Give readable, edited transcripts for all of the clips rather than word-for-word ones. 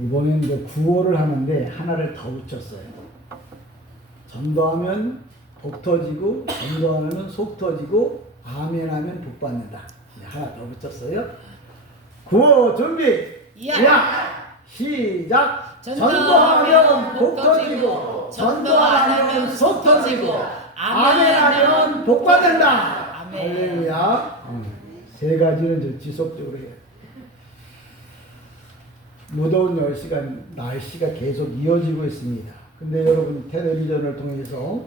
이번엔 이제 구호를 하는데 하나를 더 붙였어요. 전도하면 복 터지고, 전도하면 속 터지고, 아멘 하면 복 받는다. 하나 더 붙였어요. 구호 준비! 야! 시작! 전도하면 복 터지고, 전도 안 하면 속 터지고, 아멘 하면 복 받는다. 할렐루야. 세 가지는 좀 지속적으로 해요. 무더운 날씨가 계속 이어지고 있습니다. 근데 여러분 텔레비전을 통해서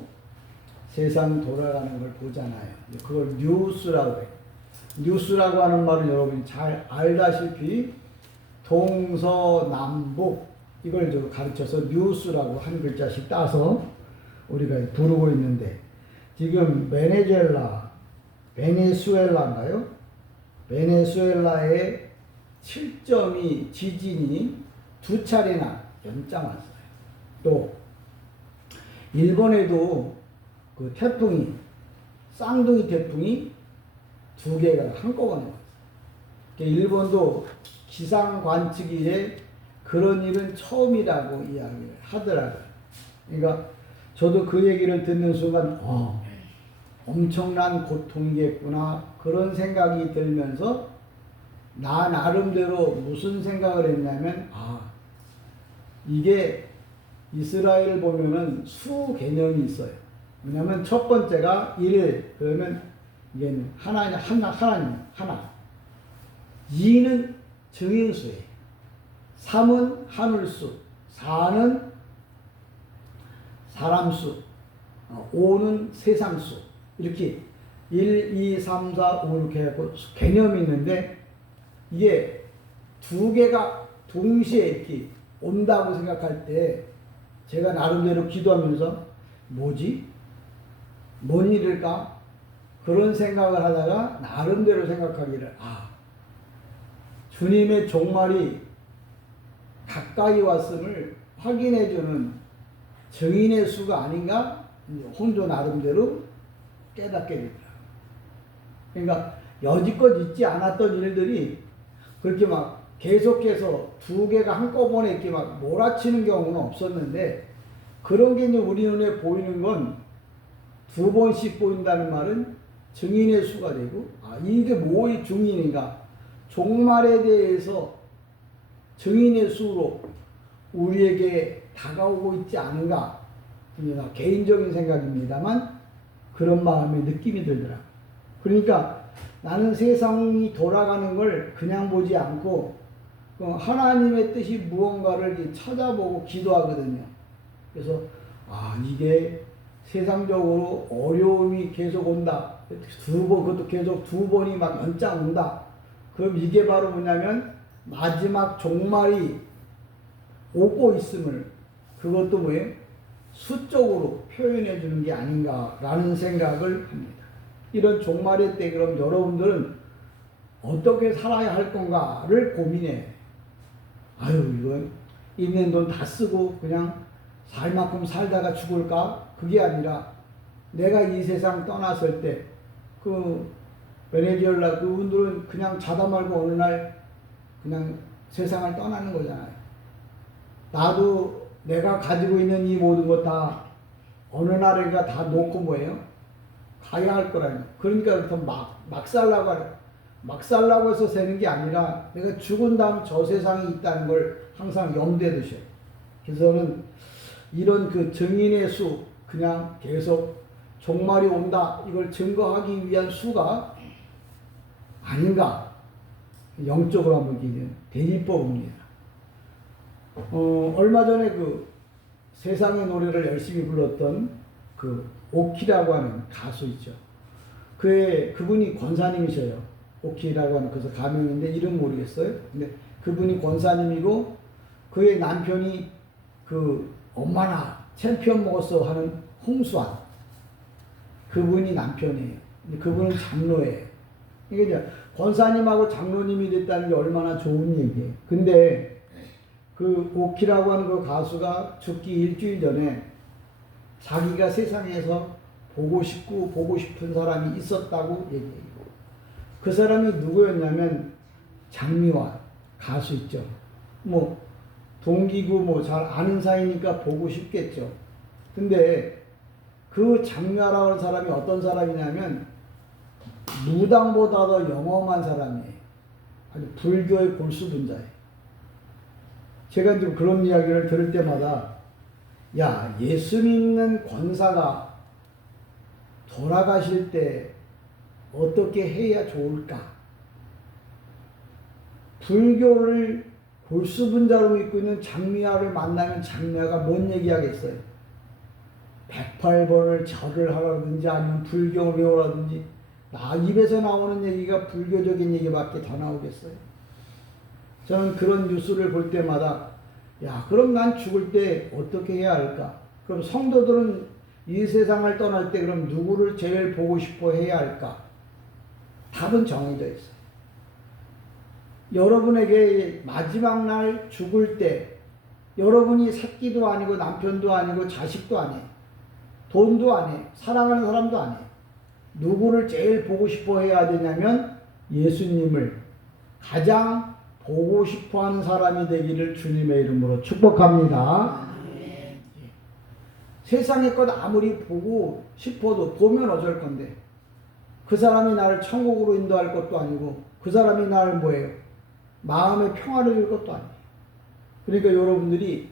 세상 돌아가는 걸 보잖아요. 그걸 뉴스라고 해요. 뉴스라고 하는 말은 여러분이 잘 알다시피 동서남북 이걸 가르쳐서 뉴스라고 한 글자씩 따서 우리가 부르고 있는데 지금 베네수엘라인가요? 베네수엘라의 7.2 지진이 2차례나 연장 왔어요. 또 일본에도 그 태풍이 쌍둥이 태풍이 2개가 한꺼번에 왔어요. 일본도 기상 관측기에 그런 일은 처음이라고 이야기를 하더라고요. 그러니까 저도 그 얘기를 듣는 순간 엄청난 고통이겠구나 그런 생각이 들면서 나 나름대로 무슨 생각을 했냐면 이게 이스라엘 보면은 수 개념이 있어요. 왜냐면 첫 번째가 1 그러면 이게 하나. 2는 정인수예요. 3은 하늘수, 4는 사람수, 5는 세상수. 이렇게 1, 2, 3, 4, 5 이렇게 해서 개념이 있는데 이게 2개가 동시에 이렇게 온다고 생각할 때 제가 나름대로 기도하면서 뭐지? 뭔 일일까? 그런 생각을 하다가 나름대로 생각하기를 주님의 종말이 가까이 왔음을 확인해주는 증인의 수가 아닌가? 혼자 나름대로 깨닫게 되더라고요. 그러니까 여지껏 있지 않았던 일들이 그렇게 막 계속해서 2개가 한꺼번에 이렇게 막 몰아치는 경우는 없었는데 그런 게 이제 우리 눈에 보이는 건 2번씩 보인다는 말은 증인의 수가 되고 이게 뭐의 증인인가? 종말에 대해서 증인의 수로 우리에게 다가오고 있지 않은가? 개인적인 생각입니다만 그런 마음의 느낌이 들더라고요. 그러니까 나는 세상이 돌아가는 걸 그냥 보지 않고 하나님의 뜻이 무언가를 찾아보고 기도하거든요. 그래서 이게 세상적으로 어려움이 계속 온다. 그것도 계속 2번이 막 연장 온다. 그럼 이게 바로 뭐냐면 마지막 종말이 오고 있음을 그것도 뭐예요? 수적으로 표현해 주는 게 아닌가라는 생각을 합니다. 이런 종말의 때 그럼 여러분들은 어떻게 살아야 할 건가를 고민해. 이건 있는 돈 다 쓰고 그냥 살 만큼 살다가 죽을까? 그게 아니라 내가 이 세상 떠났을 때 베네수엘라 그분들은 그냥 자다 말고 어느 날 그냥 세상을 떠나는 거잖아요. 나도 내가 가지고 있는 이 모든 것 다 어느 날인가 다 놓고 뭐예요? 가야 할 거라니. 그러니까 더 막 살라고 하는. 막 살라고 해서 되는 게 아니라 내가 죽은 다음 저 세상이 있다는 걸 항상 염두에 두셔요. 그래서 저는 이런 그 증인의 수 그냥 계속 종말이 온다 이걸 증거하기 위한 수가 아닌가 영적으로 한번 대립법입니다. 얼마 전에 그 세상의 노래를 열심히 불렀던 그 오키라고 하는 가수 있죠. 그분이 권사님이셔요. 오키라고 하는 그래서 가명인데 이름 모르겠어요. 근데 그분이 권사님이고 그의 남편이 엄마나 챔피언 먹었어 하는 홍수환 그분이 남편이에요. 그분은 장로예요. 이게 이제 권사님하고 장로님이 됐다는 게 얼마나 좋은 얘기예요. 근데 그 오키라고 하는 그 가수가 죽기 일주일 전에 자기가 세상에서 보고 싶은 사람이 있었다고 얘기해요. 그 사람이 누구였냐면 장미환 가수 있죠. 동기고 뭐 잘 아는 사이니까 보고 싶겠죠. 근데 그 장묘하라고 하는 사람이 어떤 사람이냐면 무당보다 더 영험한 사람이에요. 아주 불교의 골수분자예요. 제가 좀 그런 이야기를 들을 때마다 야, 예수 믿는 권사가 돌아가실 때 어떻게 해야 좋을까? 불교를 골수분자로 믿고 있는 장미화를 만나면 장미화가 뭔 얘기하겠어요? 108번을 절을 하라든지 아니면 불경을 외우라든지 나 입에서 나오는 얘기가 불교적인 얘기밖에 더 나오겠어요? 저는 그런 뉴스를 볼 때마다 야, 그럼 난 죽을 때 어떻게 해야 할까? 그럼 성도들은 이 세상을 떠날 때 그럼 누구를 제일 보고 싶어 해야 할까? 답은 정해져 있어요. 여러분에게 마지막 날 죽을 때 여러분이 새끼도 아니고 남편도 아니고 자식도 아니에요. 돈도 아니에요. 사랑하는 사람도 아니에요. 누구를 제일 보고 싶어 해야 되냐면 예수님을 가장 보고 싶어 하는 사람이 되기를 주님의 이름으로 축복합니다. 세상의 것 아무리 보고 싶어도 보면 어쩔 건데 그 사람이 나를 천국으로 인도할 것도 아니고 그 사람이 나를 뭐예요? 마음의 평화를 줄 것도 아니에요. 그러니까 여러분들이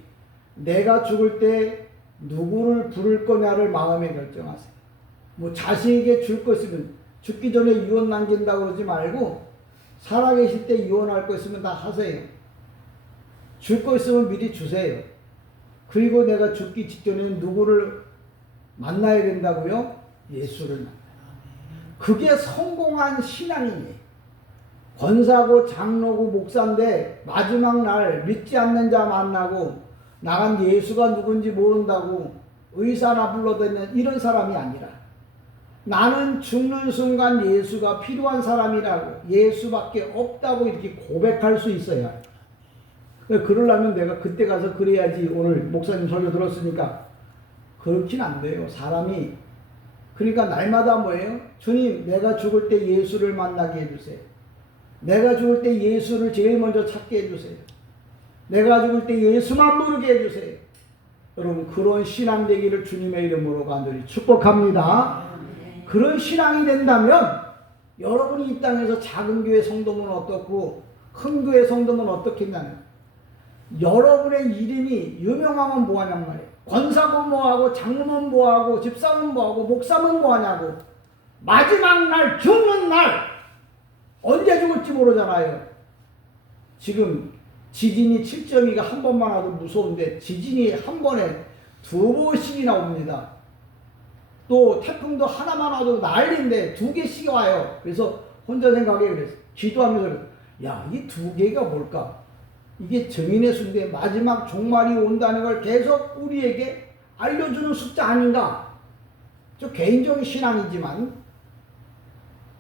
내가 죽을 때 누구를 부를 거냐를 마음에 결정하세요. 뭐 자식에게 줄 거 있으면 죽기 전에 유언 남긴다고 그러지 말고 살아계실 때 유언할 거 있으면 다 하세요. 줄 거 있으면 미리 주세요. 그리고 내가 죽기 직전에는 누구를 만나야 된다고요? 예수를 만나요. 그게 성공한 신앙이에요. 권사고 장로고 목사인데 마지막 날 믿지 않는 자 만나고 나간 예수가 누군지 모른다고 의사나 불러대는 이런 사람이 아니라 나는 죽는 순간 예수가 필요한 사람이라고 예수밖에 없다고 이렇게 고백할 수 있어야 해요. 그러려면 내가 그때 가서 그래야지 오늘 목사님 설교 들었으니까 그렇긴 안 돼요. 사람이. 그러니까 날마다 뭐예요? 주님 내가 죽을 때 예수를 만나게 해주세요. 내가 죽을 때 예수를 제일 먼저 찾게 해주세요. 내가 죽을 때 예수만 부르게 해주세요. 여러분 그런 신앙 되기를 주님의 이름으로 간절히 축복합니다. 그런 신앙이 된다면 여러분이 이 땅에서 작은 교회 성도면 어떻고 큰 교회 성도면 어떻겠냐면 여러분의 이름이 유명하면 뭐하냔 말이에요. 권사고 뭐하고 장로면 뭐하고 집사면 뭐하고 목사면 뭐하냐고. 마지막 날 죽는 날 언제 죽을지 모르잖아요. 지금 지진이 7.2가 한 번만 와도 무서운데 지진이 한 번에 2번씩이나 옵니다. 또 태풍도 하나만 와도 난리인데 2개씩 와요. 그래서 혼자 생각해 그랬어. 기도하면서 야, 이 2개가 뭘까? 이게 증인의 수인데 마지막 종말이 온다는 걸 계속 우리에게 알려주는 숫자 아닌가? 저 개인적인 신앙이지만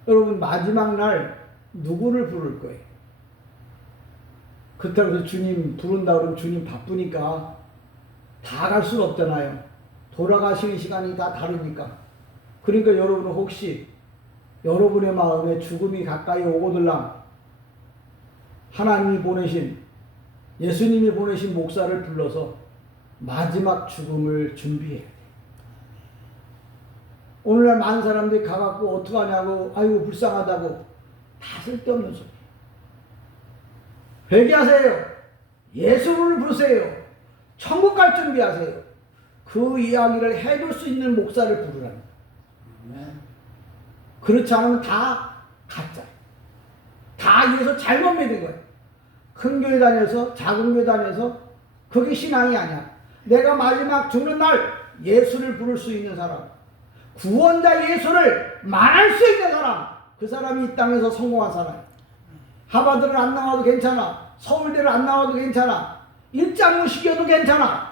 여러분 마지막 날 누구를 부를 거예요? 그렇다고 해서 주님 부른다 그러면 주님 바쁘니까 다 갈 수는 없잖아요. 돌아가시는 시간이 다 다르니까. 그러니까 여러분은 혹시 여러분의 마음에 죽음이 가까이 오고들랑 하나님이 보내신 예수님이 보내신 목사를 불러서 마지막 죽음을 준비해야 돼. 오늘날 많은 사람들이 가갖고 어떡하냐고 아이고 불쌍하다고 다 쓸데없는 소리. 회개하세요. 예수를 부르세요. 천국 갈 준비하세요. 그 이야기를 해줄 수 있는 목사를 부르라는 거예요. 그렇지 않으면 다 가짜. 다 예수 잘못 믿은 거예요. 큰 교회 다녀서 작은 교회 다녀서 그게 신앙이 아니야. 내가 마지막 죽는 날 예수를 부를 수 있는 사람, 구원자 예수를 말할 수 있는 사람, 그 사람이 이 땅에서 성공한 사람. 하버드를 안 나와도 괜찮아. 서울대를 안 나와도 괜찮아. 일장문 시켜도 괜찮아.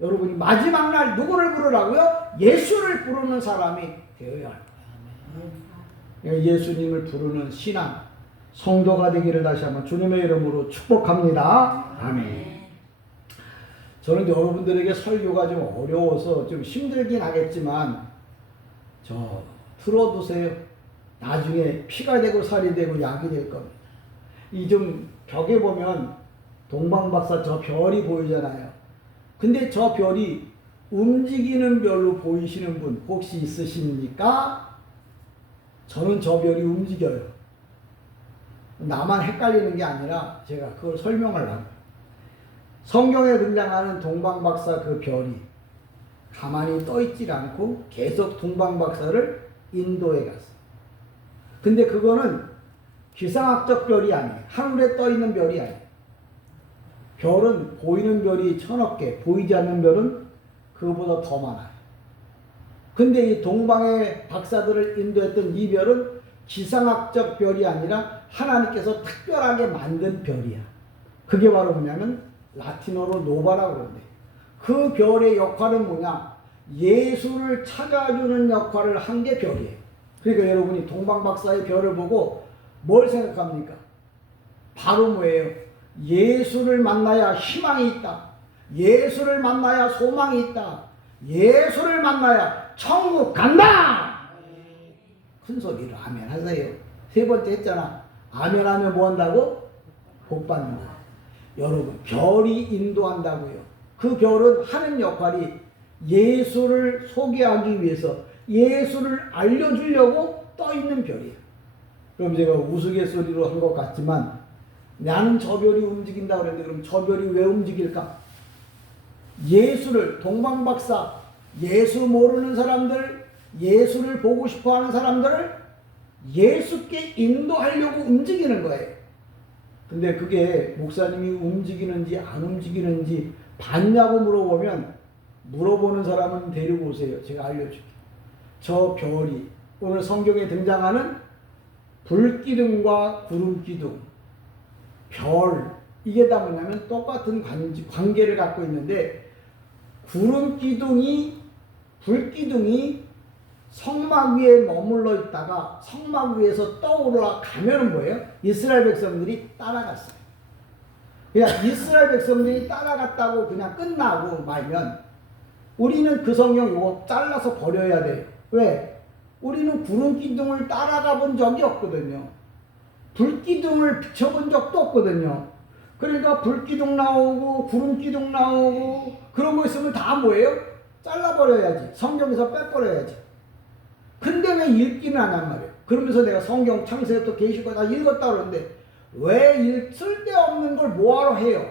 여러분이 마지막 날 누구를 부르라고요? 예수를 부르는 사람이 되어야 할 거예요. 예수님을 부르는 신앙, 성도가 되기를 다시 한번 주님의 이름으로 축복합니다. 아멘. 저는 여러분들에게 설교가 좀 어려워서 좀 힘들긴 하겠지만 들어두세요. 나중에 피가 되고 살이 되고 약이 될 겁니다. 이 좀 벽에 보면 동방박사 저 별이 보이잖아요. 근데 저 별이 움직이는 별로 보이시는 분 혹시 있으십니까? 저는 저 별이 움직여요. 나만 헷갈리는 게 아니라 제가 그걸 설명하려고. 성경에 등장하는 동방박사 그 별이 가만히 떠있질 않고 계속 동방박사를 인도에 갔어요. 근데 그거는 기상학적 별이 아니에요. 하늘에 떠있는 별이 아니에요. 별은 보이는 별이 1000억 개, 보이지 않는 별은 그거보다 더 많아요. 근데 이 동방의 박사들을 인도했던 이 별은 기상학적 별이 아니라 하나님께서 특별하게 만든 별이야. 그게 바로 뭐냐면 라틴어로 노바라고 그러는데 그 별의 역할은 뭐냐? 예수를 찾아주는 역할을 한 게 별이에요. 그러니까 여러분이 동방박사의 별을 보고 뭘 생각합니까? 바로 뭐예요? 예수를 만나야 희망이 있다. 예수를 만나야 소망이 있다. 예수를 만나야 천국 간다. 큰 소리로 아멘 하세요. 세 번째 했잖아. 아멘 하면 뭐 한다고? 복 받는다. 여러분 별이 인도한다고요. 그 별은 하는 역할이 예수를 소개하기 위해서 예수를 알려주려고 떠있는 별이에요. 그럼 제가 우스갯소리로 한 것 같지만 나는 저 별이 움직인다 그랬는데 그럼 저 별이 왜 움직일까? 예수를 동방박사 예수 모르는 사람들 예수를 보고 싶어하는 사람들을 예수께 인도하려고 움직이는 거예요. 근데 그게 목사님이 움직이는지 안 움직이는지 봤냐고 물어보는 사람은 데리고 오세요. 제가 알려줄게요. 저 별이 오늘 성경에 등장하는 불기둥과 구름기둥 별 이게 다 뭐냐면 똑같은 관계를 갖고 있는데 구름기둥이 불기둥이 성막 위에 머물러 있다가 성막 위에서 떠오르러 가면은 뭐예요? 이스라엘 백성들이 따라갔어요. 그냥 이스라엘 백성들이 따라갔다고 그냥 끝나고 말면 우리는 그 성경 이거 잘라서 버려야 돼요. 왜? 우리는 구름기둥을 따라가 본 적이 없거든요. 불기둥을 비춰본 적도 없거든요. 그러니까 불기둥 나오고 구름기둥 나오고 그런 거 있으면 다 뭐예요? 잘라버려야지. 성경에서 빼버려야지. 근데 왜 읽기는 안 한 말이에요? 그러면서 내가 성경 창세부터 계시고 다 읽었다 그러는데 왜 쓸데없는 걸 뭐하러 해요?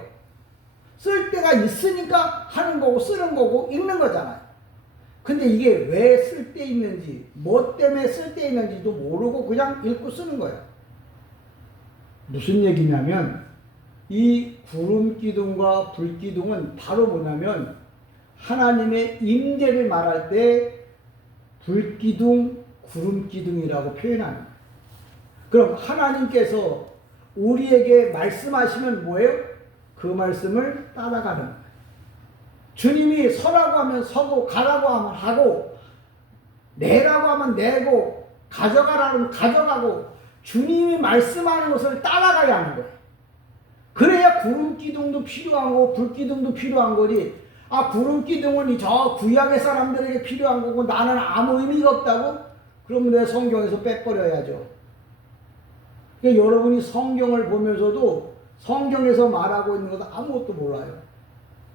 쓸데가 있으니까 하는 거고 쓰는 거고 읽는 거잖아요. 근데 이게 왜 쓸데있는지 뭐 때문에 쓸데있는지도 모르고 그냥 읽고 쓰는 거예요. 무슨 얘기냐면 이 구름기둥과 불기둥은 바로 뭐냐면 하나님의 임재를 말할 때 불기둥, 구름기둥이라고 표현하는 거예요. 그럼 하나님께서 우리에게 말씀하시면 뭐예요? 그 말씀을 따라가는 거예요. 주님이 서라고 하면 서고 가라고 하면 하고 내라고 하면 내고 가져가라고 하면 가져가고 주님이 말씀하는 것을 따라가야 하는 거예요. 그래야 구름기둥도 필요하고 불기둥도 필요한 거지. 아 구름기둥은 저 구약의 사람들에게 필요한 거고 나는 아무 의미가 없다고? 그러면 내 성경에서 빼버려야죠. 그러니까 여러분이 성경을 보면서도 성경에서 말하고 있는 것도 아무것도 몰라요.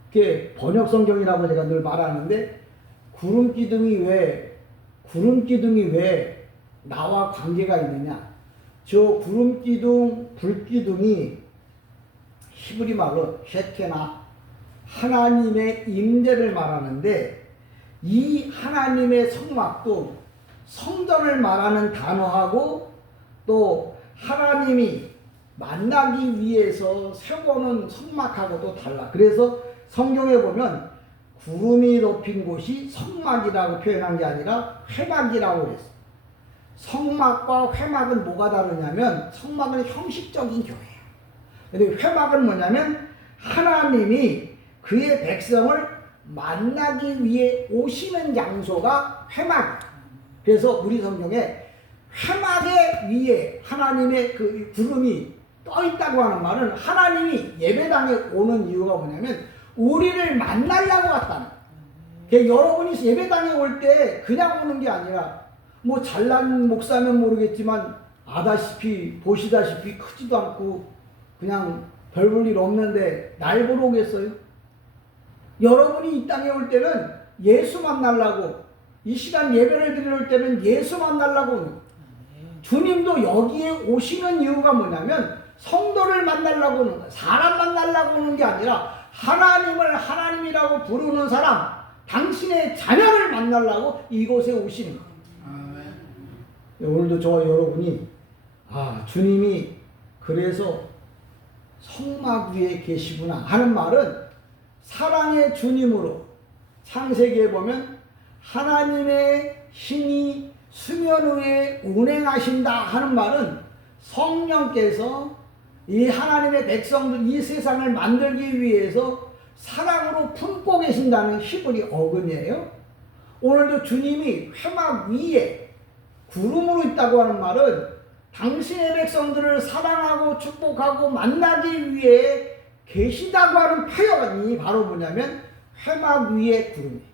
그게 번역 성경이라고 제가 늘 말하는데 구름기둥이 왜 나와 관계가 있느냐? 저 구름기둥, 불기둥이 히브리 말로 셰케나 하나님의 임재를 말하는데 이 하나님의 성막도 성전을 말하는 단어하고 또 하나님이 만나기 위해서 세워놓은 성막하고도 달라. 그래서 성경에 보면 구름이 높인 곳이 성막이라고 표현한 게 아니라 회막이라고 그랬어요. 성막과 회막은 뭐가 다르냐면 성막은 형식적인 교회예요. 근데 회막은 뭐냐면 하나님이 그의 백성을 만나기 위해 오시는 장소가 회막. 그래서 우리 성경에 회막의 위에 하나님의 그 구름이 떠 있다고 하는 말은 하나님이 예배당에 오는 이유가 뭐냐면 우리를 만나려고 왔다는 거예요. 여러분이 예배당에 올 때 그냥 오는 게 아니라 뭐 잘난 목사면 모르겠지만 보시다시피 크지도 않고 그냥 별 볼 일 없는데 날 보러 오겠어요? 여러분이 이 땅에 올 때는 예수 만나려고, 이 시간 예배를 드릴 때는 예수 만나려고 오는 거예요. 주님도 여기에 오시는 이유가 뭐냐면 성도를 만나려고 오는 거예요. 사람 만나려고 오는 게 아니라 하나님을 하나님이라고 부르는 사람, 당신의 자녀를 만나려고 이곳에 오시는 거예요. 오늘도 저와 여러분이 주님이 그래서 성막 위에 계시구나 하는 말은 사랑의 주님으로, 창세기에 보면 하나님의 신이 수면 위에 운행하신다 하는 말은 성령께서 이 하나님의 백성들, 이 세상을 만들기 위해서 사랑으로 품고 계신다는 히브리 어근이에요. 오늘도 주님이 회막 위에 구름으로 있다고 하는 말은 당신의 백성들을 사랑하고 축복하고 만나기 위해 계시다고 하는 표현이 바로 뭐냐면 회막 위에 구름이에요.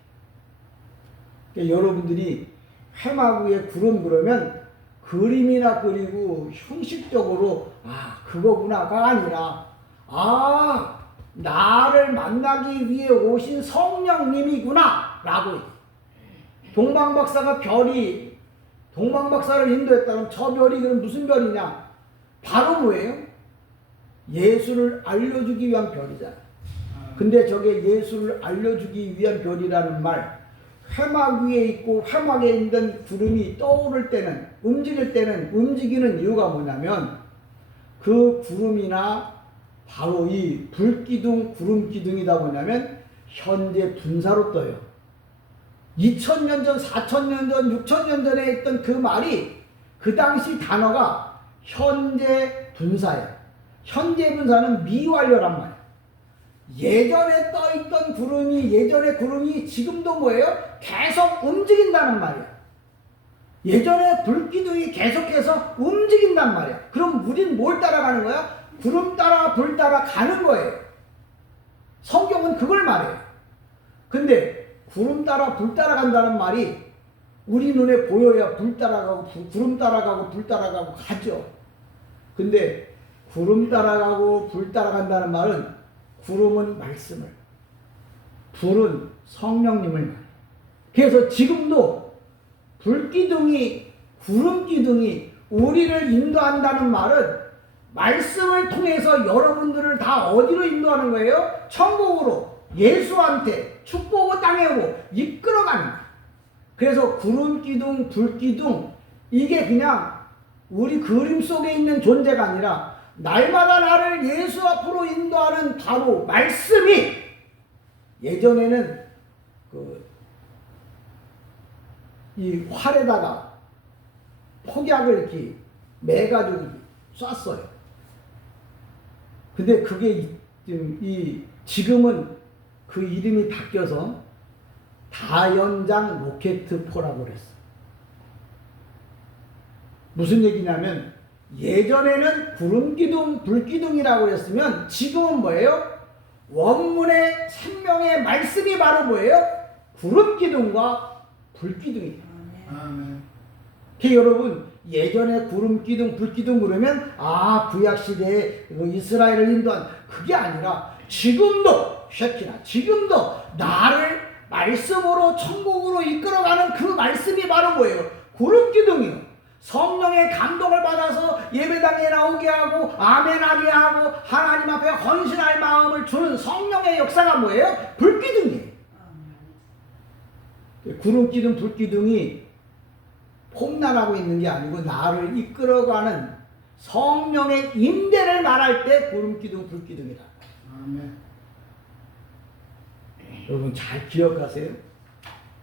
그러니까 여러분들이 회막 위에 구름 그러면 그림이나 그리고 형식적으로 그거구나가 아니라 나를 만나기 위해 오신 성령님이구나 라고. 동방박사가 동방박사를 인도했다면 저 별이 그럼 무슨 별이냐? 바로 뭐예요? 예수를 알려주기 위한 별이잖아요. 근데 저게 예수를 알려주기 위한 별이라는 말, 회막 위에 있고 회막에 있는 구름이 떠오를 때는, 움직일 때는 움직이는 이유가 뭐냐면 그 구름이나 바로 이 불기둥, 구름기둥이다 뭐냐면 현재 분사로 떠요. 2000년 전, 4000년 전, 6000년 전에 있던 그 말이 그 당시 단어가 현재 분사예요. 현재 분사는 미완료란 말이에요. 예전에 떠있던 구름이, 예전의 구름이 지금도 뭐예요? 계속 움직인다는 말이에요. 예전에 불기둥이 계속해서 움직인단 말이야. 그럼 우린 뭘 따라가는 거야? 구름 따라 불 따라 가는 거예요. 성경은 그걸 말해요. 근데 구름 따라 불 따라간다는 말이 우리 눈에 보여야 불 따라가고 구름 따라가고 불 따라가고 가죠. 근데 구름 따라가고 불 따라간다는 말은 구름은 말씀을, 불은 성령님을 말해요. 그래서 지금도 불기둥이, 구름기둥이 우리를 인도한다는 말은 말씀을 통해서 여러분들을 다 어디로 인도하는 거예요? 천국으로, 예수한테, 축복의 땅으로 이끌어가는 거예요. 그래서 구름기둥, 불기둥, 이게 그냥 우리 그림 속에 있는 존재가 아니라 날마다 나를 예수 앞으로 인도하는 바로 말씀이, 예전에는 이 활에다가 폭약을 이렇게 매가지고 쐈어요. 근데 그게 지금은 그 이름이 바뀌어서 다연장 로켓포라고 그랬어. 무슨 얘기냐면 예전에는 구름기둥, 불기둥이라고 했으면 지금은 뭐예요? 원문의 생명의 말씀이 바로 뭐예요? 구름기둥과 불기둥이에요. 여러분, 예전에 구름기둥, 불기둥 그러면 구약시대에 이스라엘을 인도한, 그게 아니라 지금도 쉐키나, 지금도 나를 말씀으로 천국으로 이끌어가는 그 말씀이 바로 뭐예요? 구름기둥이요. 성령의 감동을 받아서 예배당에 나오게 하고 아멘하게 하고 하나님 앞에 헌신할 마음을 주는 성령의 역사가 뭐예요? 불기둥이에요. 구름기둥, 불기둥이 폼나라고 있는 게 아니고 나를 이끌어가는 성령의 임재를 말할 때 구름기둥, 불기둥이다. 여러분 잘 기억하세요.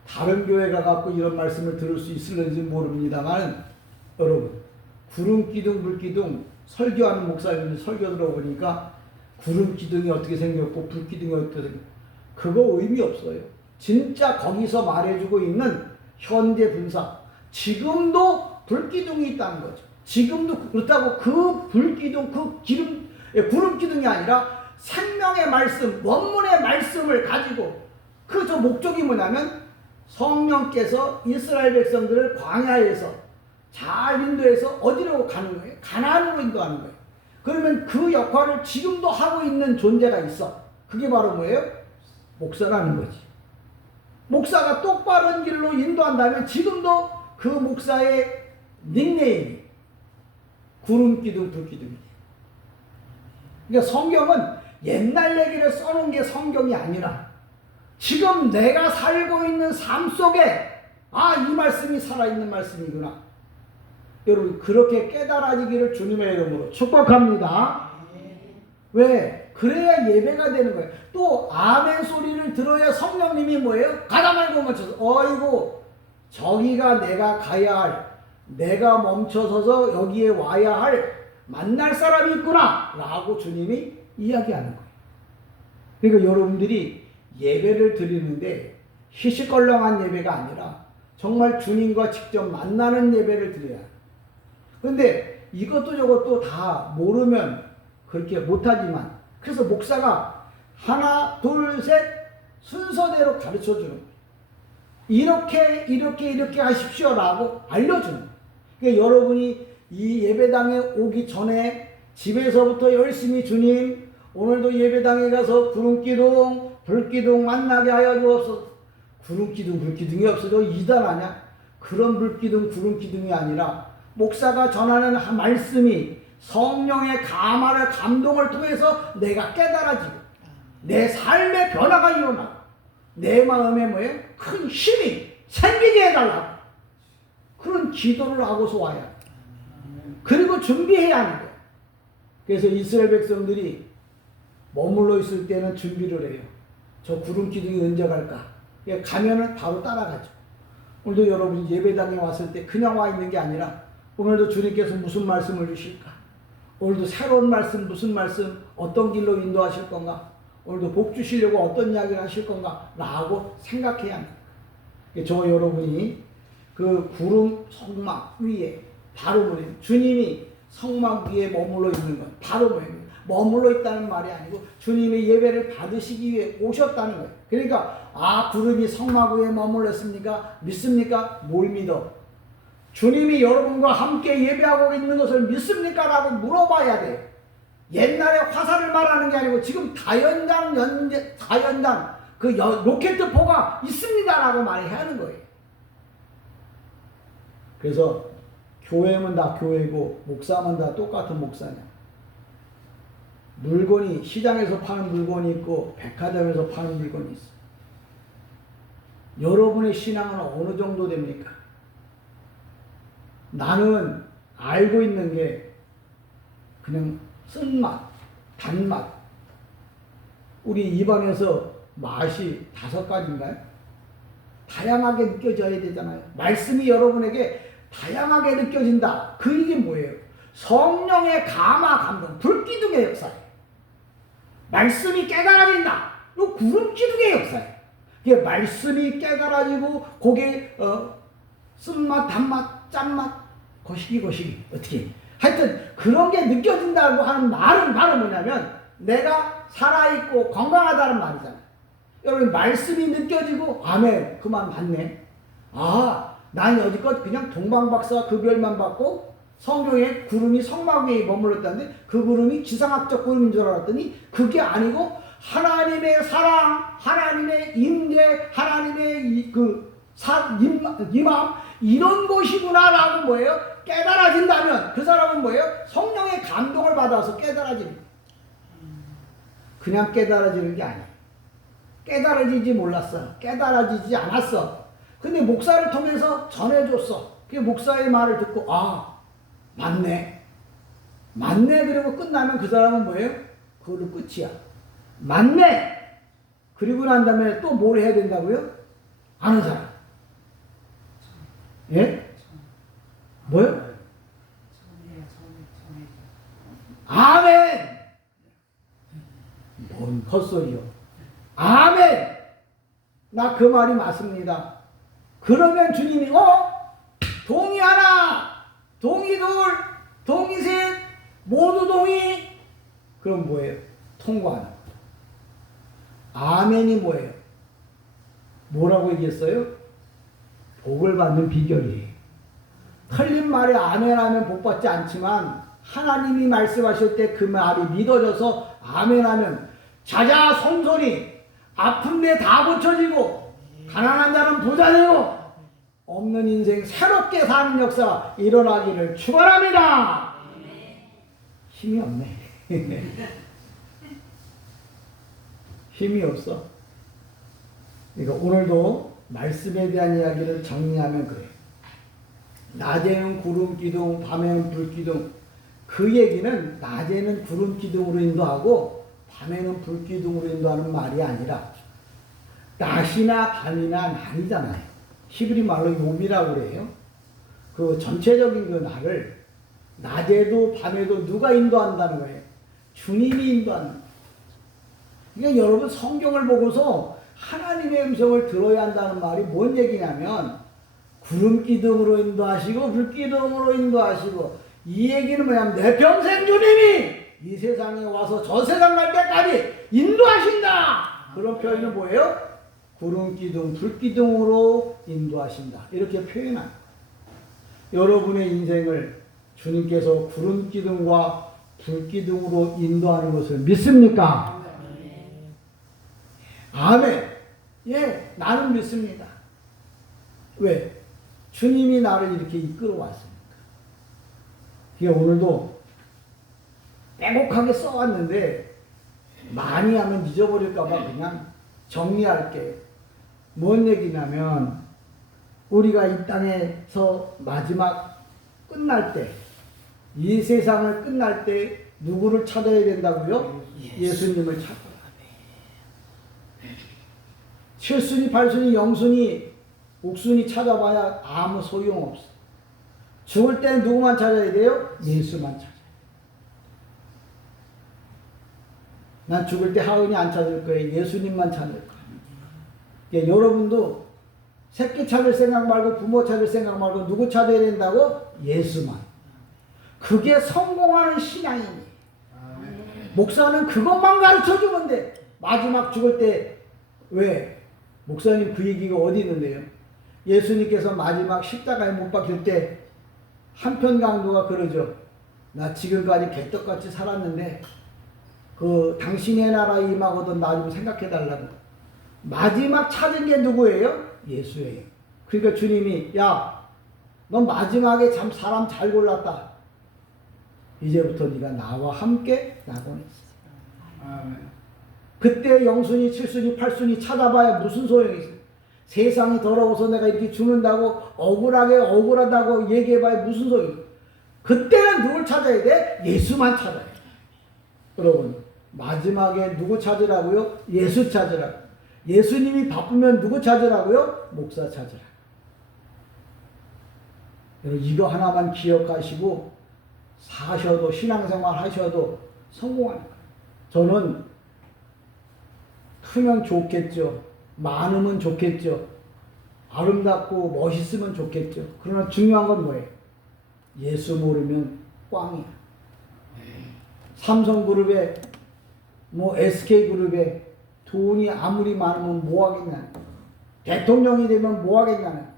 다른 교회가 갖고 이런 말씀을 들을 수 있을는지 모릅니다만, 여러분 구름기둥, 불기둥 설교하는 목사님이 설교 들어보니까 구름기둥이 어떻게 생겼고 불기둥이 어떻게 생겼고 그거 의미 없어요. 진짜 거기서 말해주고 있는 현재 분사, 지금도 불기둥이 있다는 거죠. 지금도 그렇다고 그 불기둥, 구름기둥이 아니라 생명의 말씀, 원문의 말씀을 가지고, 저 목적이 뭐냐면 성령께서 이스라엘 백성들을 광야에서 잘 인도해서 어디로 가는 거예요? 가나안으로 인도하는 거예요. 그러면 그 역할을 지금도 하고 있는 존재가 있어. 그게 바로 뭐예요? 목사라는 거지. 목사가 똑바른 길로 인도한다면 지금도 그 목사의 닉네임이 구름기둥, 불기둥이에요. 그러니까 성경은 옛날 얘기를 써놓은 게 성경이 아니라 지금 내가 살고 있는 삶 속에 이 말씀이 살아있는 말씀이구나. 여러분 그렇게 깨달아지기를 주님의 이름으로 축복합니다. 왜? 그래야 예배가 되는 거예요. 또 아멘 소리를 들어야 성령님이 뭐예요? 가다 말고 멈춰서 어이구 저기가 내가 가야 할, 내가 멈춰서서 여기에 와야 할 만날 사람이 있구나 라고 주님이 이야기하는 거예요. 그러니까 여러분들이 예배를 드리는데 희시껄렁한 예배가 아니라 정말 주님과 직접 만나는 예배를 드려야 해요. 근데 이것도 저것도 다 모르면 그렇게 못하지만 그래서 목사가 하나 둘 셋 순서대로 가르쳐주는 거예요. 이렇게 하십시오 라고 알려주는 거예요. 그러니까 여러분이 이 예배당에 오기 전에 집에서부터 열심히 주님 오늘도 예배당에 가서 구름기둥 불기둥 만나게 하여 주옵소서. 구름기둥 불기둥이 없어져 이단 아냐? 그런 불기둥 구름기둥이 아니라 목사가 전하는 말씀이 성령의 감화를 감동을 통해서 내가 깨달아지고 내 삶의 변화가 일어나고 내 마음에 뭐예요? 큰 힘이 생기게 해달라고 그런 기도를 하고서 와야 돼. 그리고 준비해야 하는 거예요. 그래서 이스라엘 백성들이 머물러 있을 때는 준비를 해요. 저 구름기둥이 언제 갈까? 가면은 바로 따라가죠. 오늘도 여러분이 예배당에 왔을 때 그냥 와 있는 게 아니라 오늘도 주님께서 무슨 말씀을 주실까? 오늘도 새로운 말씀, 무슨 말씀, 어떤 길로 인도하실 건가? 오늘도 복 주시려고 어떤 이야기를 하실 건가? 라고 생각해야 합니다. 저 여러분이 그 구름 성막 위에 바로 뭐예요? 주님이 성막 위에 머물러 있는 건 바로 뭐예요? 머물러 있다는 말이 아니고 주님의 예배를 받으시기 위해 오셨다는 거예요. 그러니까 구름이 성막 위에 머물렀습니까? 믿습니까? 뭘 믿어? 주님이 여러분과 함께 예배하고 있는 것을 믿습니까? 라고 물어봐야 돼요. 옛날에 화살을 말하는 게 아니고 지금 다연장 그 로켓포가 있습니다 라고 말해야 하는 거예요. 그래서 교회면 다 교회고 목사면 다 똑같은 목사냐. 물건이 시장에서 파는 물건이 있고 백화점에서 파는 물건이 있어. 여러분의 신앙은 어느 정도 됩니까? 나는 알고 있는 게 그냥 쓴맛, 단맛. 우리 입안에서 맛이 5가지인가요? 다양하게 느껴져야 되잖아요. 말씀이 여러분에게 다양하게 느껴진다. 그 이게 뭐예요? 성령의 감화 감동, 불기둥의 역사예요. 말씀이 깨달아진다. 이 구름기둥의 역사예요. 이게 말씀이 깨달아지고 거기에 쓴맛, 단맛, 짠맛, 거시기 어떻게 하여튼 그런 게 느껴진다고 하는 말은 바로 뭐냐면 내가 살아있고 건강하다는 말이잖아요. 여러분 말씀이 느껴지고 아멘 그만 맞네. 난 여지껏 그냥 동방박사 급여만 받고 성경에 구름이 성막 위에 머물렀다는데 그 구름이 기상학적 구름인 줄 알았더니 그게 아니고 하나님의 사랑, 하나님의 임재, 하나님의 임함 이런 것이구나라고 뭐예요? 깨달아진다면 그 사람은 뭐예요? 성령의 감동을 받아서 깨달아지는 거예요. 그냥 깨달아지는 게 아니에요. 깨달아지지 몰랐어. 깨달아지지 않았어. 근데 목사를 통해서 전해줬어. 그 목사의 말을 듣고 맞네. 그리고 끝나면 그 사람은 뭐예요? 그걸로 끝이야. 맞네. 그리고 난 다음에 또 뭘 해야 된다고요? 아는 사람. 예? 뭐요? 아멘. 뭔 헛소리요. 아멘. 나 그 말이 맞습니다. 그러면 주님이 동의 하나, 동의 둘, 동의 셋, 모두 동의. 그럼 뭐예요? 통과하는 거예요. 아멘이 뭐예요? 뭐라고 얘기했어요? 복을 받는 비결이에요. 틀린 말에 아멘하면 복 받지 않지만 하나님이 말씀하실 때 그 말이 믿어져서 아멘하면 자자손손이 아픈데 다 고쳐지고 가난한 자는 부자 되고 없는 인생 새롭게 사는 역사가 일어나기를 축원합니다. 힘이 없네. 힘이 없어. 그러니까 오늘도 말씀에 대한 이야기를 정리하면 그래. 낮에는 구름 기둥, 밤에는 불 기둥. 그 얘기는 낮에는 구름 기둥으로 인도하고 밤에는 불 기둥으로 인도하는 말이 아니라 낮이나 밤이나 날이잖아요. 히브리 말로 욤이라고 그래요. 그 전체적인 그 날을 낮에도 밤에도 누가 인도한다는 거예요? 주님이 인도하는 거예요. 그러니까 여러분 성경을 보고서 하나님의 음성을 들어야 한다는 말이 뭔 얘기냐면 구름 기둥으로 인도하시고 불 기둥으로 인도하시고 이 얘기는 뭐냐면 내 평생 주님이 이 세상에 와서 저 세상 갈 때까지 인도하신다. 그런 표현은 뭐예요? 구름 기둥, 불 기둥으로 인도하신다. 이렇게 표현합니다. 여러분의 인생을 주님께서 구름 기둥과 불 기둥으로 인도하는 것을 믿습니까? 아멘. 예, 나는 믿습니다. 왜? 주님이 나를 이렇게 이끌어 왔습니다. 그러니까 오늘도 빼곡하게 써왔는데 많이 하면 잊어버릴까봐 그냥 정리할게요. 뭔 얘기냐면 우리가 이 땅에서 마지막 끝날 때, 이 세상을 끝날 때 누구를 찾아야 된다고요? 예수님을 찾아야 돼. 칠순이, 팔순이, 영순이, 옥순이 찾아봐야 아무 소용없어. 죽을 때는 누구만 찾아야 돼요? 예수만 찾아야 돼. 난 죽을 때 하은이 안 찾을 거예요. 예수님만 찾을 거예요. 예, 여러분도 새끼 찾을 생각 말고 부모 찾을 생각 말고 누구 찾아야 된다고? 예수만. 그게 성공하는 신앙이니. 목사는 그것만 가르쳐주면 돼. 마지막 죽을 때 왜? 목사님 그 얘기가 어디 있는데요? 예수님께서 마지막 십자가에 못 박힐 때 한편 강도가 그러죠. 나 지금까지 개떡같이 살았는데 그 당신의 나라에 임하거든 나 좀 생각해달라고. 마지막 찾은 게 누구예요? 예수예요. 그러니까 주님이 야, 넌 마지막에 참 사람 잘 골랐다. 이제부터 네가 나와 함께 낙원에 있어. 아멘. 그때 영순이, 칠순이, 팔순이 찾아봐야 무슨 소용이 있어. 세상이 더러워서 내가 이렇게 죽는다고 억울하다고 얘기해봐야 무슨 소용이 있어. 그때는 누굴 찾아야 돼? 예수만 찾아야 돼. 여러분 마지막에 누구 찾으라고요? 예수 찾으라고. 예수님이 바쁘면 누구 찾으라고요? 목사 찾으라. 여러분 이거 하나만 기억하시고 사셔도 신앙생활 하셔도 성공하는 거예요. 저는 크면 좋겠죠. 많으면 좋겠죠. 아름답고 멋있으면 좋겠죠. 그러나 중요한 건 뭐예요? 예수 모르면 꽝이야. 삼성그룹에 SK그룹에 돈이 아무리 많으면 뭐 하겠냐. 대통령이 되면 뭐 하겠냐.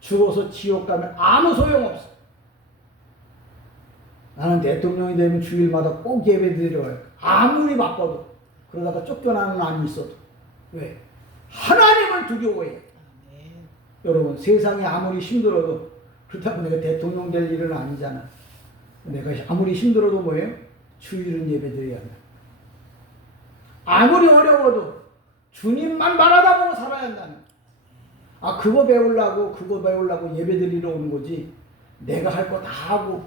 죽어서 지옥 가면 아무 소용없어. 나는 대통령이 되면 주일마다 꼭 예배 드려요. 아무리 바빠도. 그러다가 쫓겨나는 남이 있어도. 왜? 하나님을 두려워해. 여러분 세상이 아무리 힘들어도 그렇다고 내가 대통령 될 일은 아니잖아. 내가 아무리 힘들어도 뭐예요? 주일은 예배 드려야 한다. 아무리 어려워도 주님만 바라다보고 살아야 한다는. 그거 배우려고 예배 드리러 오는 거지. 내가 할 거 다 하고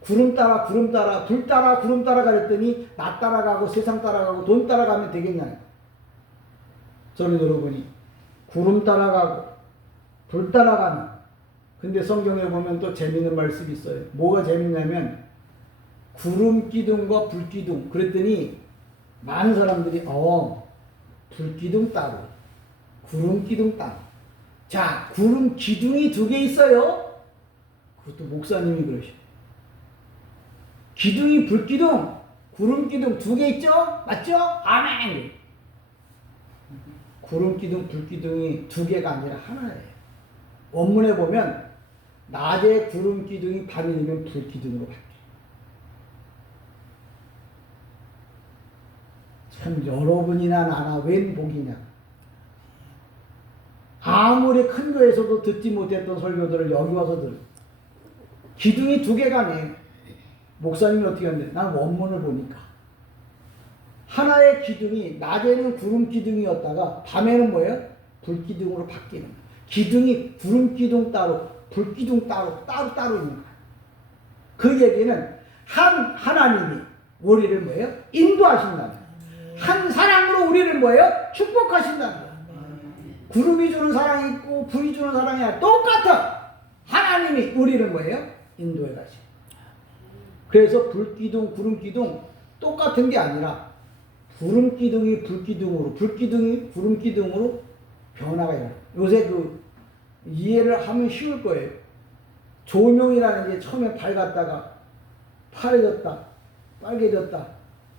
구름 따라 불 따라 구름 따라 가랬더니 나 따라가고 세상 따라가고 돈 따라가면 되겠냐. 저는 여러분이 구름 따라가고 불 따라가는. 근데 성경에 보면 또 재미있는 말씀이 있어요. 뭐가 재밌냐면 구름 기둥과 불 기둥. 그랬더니 많은 사람들이 불 기둥 따로 구름 기둥 따로. 자, 구름 기둥이 2개 있어요. 그것도 목사님이 그러셔. 기둥이 불 기둥, 구름 기둥 2개 있죠? 맞죠? 아멘. 구름 기둥, 불 기둥이 2개가 아니라 하나예요. 원문에 보면 낮에 구름 기둥이 밤이 되면 불 기둥으로 바뀌어요. 참 여러분이나 나나 웬 복이냐. 아무리 큰 교회에서도 듣지 못했던 설교들을 여기 와서 들어. 기둥이 두 개가네. 목사님이 어떻게 하는데? 나는 원문을 보니까 하나의 기둥이 낮에는 구름 기둥이었다가 밤에는 뭐예요? 불 기둥으로 바뀌는 거예요. 기둥이 구름 기둥 따로 불 기둥 따로 있는 거예요. 그 얘기는 하나님이 우리를 뭐예요? 인도하신다는 거예요. 한 사랑으로 우리를 뭐예요? 축복하신다는 거예요. 구름이 주는 사랑이 있고 불이 주는 사랑이 아니라 똑같아. 하나님이 우리를 뭐예요? 인도해 가시. 그래서 불기둥, 구름기둥 똑같은 게 아니라 구름기둥이 불기둥으로, 불기둥이 구름기둥으로 변화가 일어나요. 요새 그 이해를 하면 쉬울 거예요. 조명이라는 게 처음에 밝았다가 파래졌다, 빨개졌다,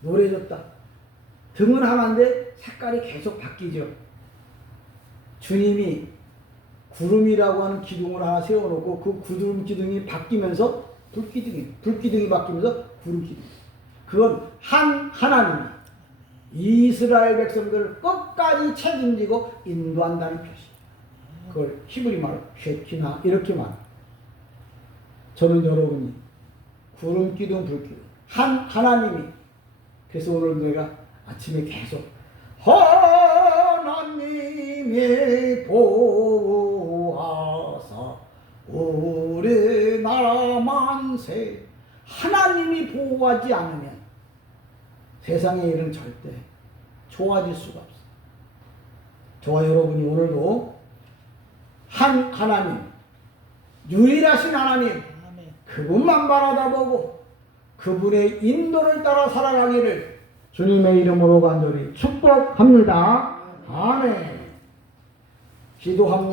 노래졌다. 등은 하나인데 색깔이 계속 바뀌죠. 주님이 구름이라고 하는 기둥을 하나 세워놓고 그 구름 기둥이 바뀌면서 불기둥이 바뀌면서 구름 기둥. 그건 하나님이 이스라엘 백성들을 끝까지 책임지고 인도한다는 표시. 그걸 히브리 말로 쉐키나 이렇게 말합니다. 저는 여러분이 구름 기둥, 불 기둥 하나님이. 그래서 오늘 내가 아침에 계속 하나님이 보호하사 우리나라 만세. 하나님이 보호하지 않으면 세상의 일은 절대 좋아질 수가 없어. 저와 여러분이 오늘도 하나님, 유일하신 하나님, 그분만 바라다보고 그분의 인도를 따라 살아가기를 주님의 이름으로 간절히 축복합니다. 아멘. 기도합니다.